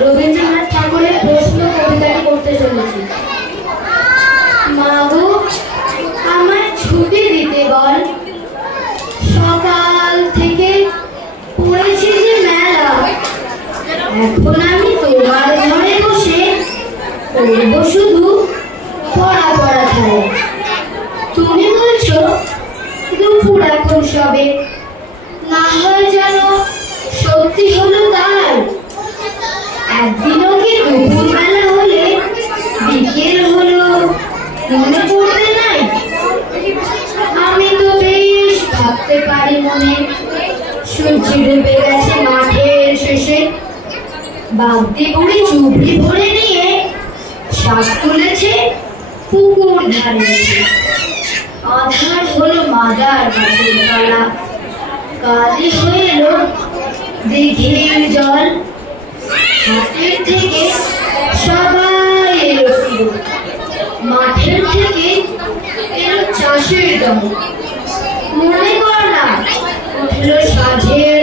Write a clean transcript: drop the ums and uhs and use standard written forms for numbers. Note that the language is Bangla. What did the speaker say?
রবীন্দ্রনাথ ঠাকুরের প্রশ্ন কবিতাটি করতে চলেছি। মাগো, আমায় ছুটি দিতে বল, সকাল থেকে পড়েছে যে মেলা। এখন আমি তোমার ঘরে বসে করব শুধু পড়া পড়া খেলা। তুমি বলছো দুপুর এখন সবে, না হয় যেন সত্যি হলো তাই। একদিনও কি দুপুর বেলা হলে বিকেল হলো মনে পড়বে নাই? আমি তো বেশ ভাবতে পারি মনে, সূর্য ডুবে গেছে মাঠের শেষে। বাগদি বুড়ি চুবড়ি ভরে নিয়ে শাক তুলেছে পুকুর ধারে। আধার হলো মাদার গাছের তলা, কালি হয়ে এলো দিঘির জল। হাটের থেকে সবাই এলো ফিরে, মাঠের থেকে এলো চাষের দল। মনে কর না উঠলো সাঁঝের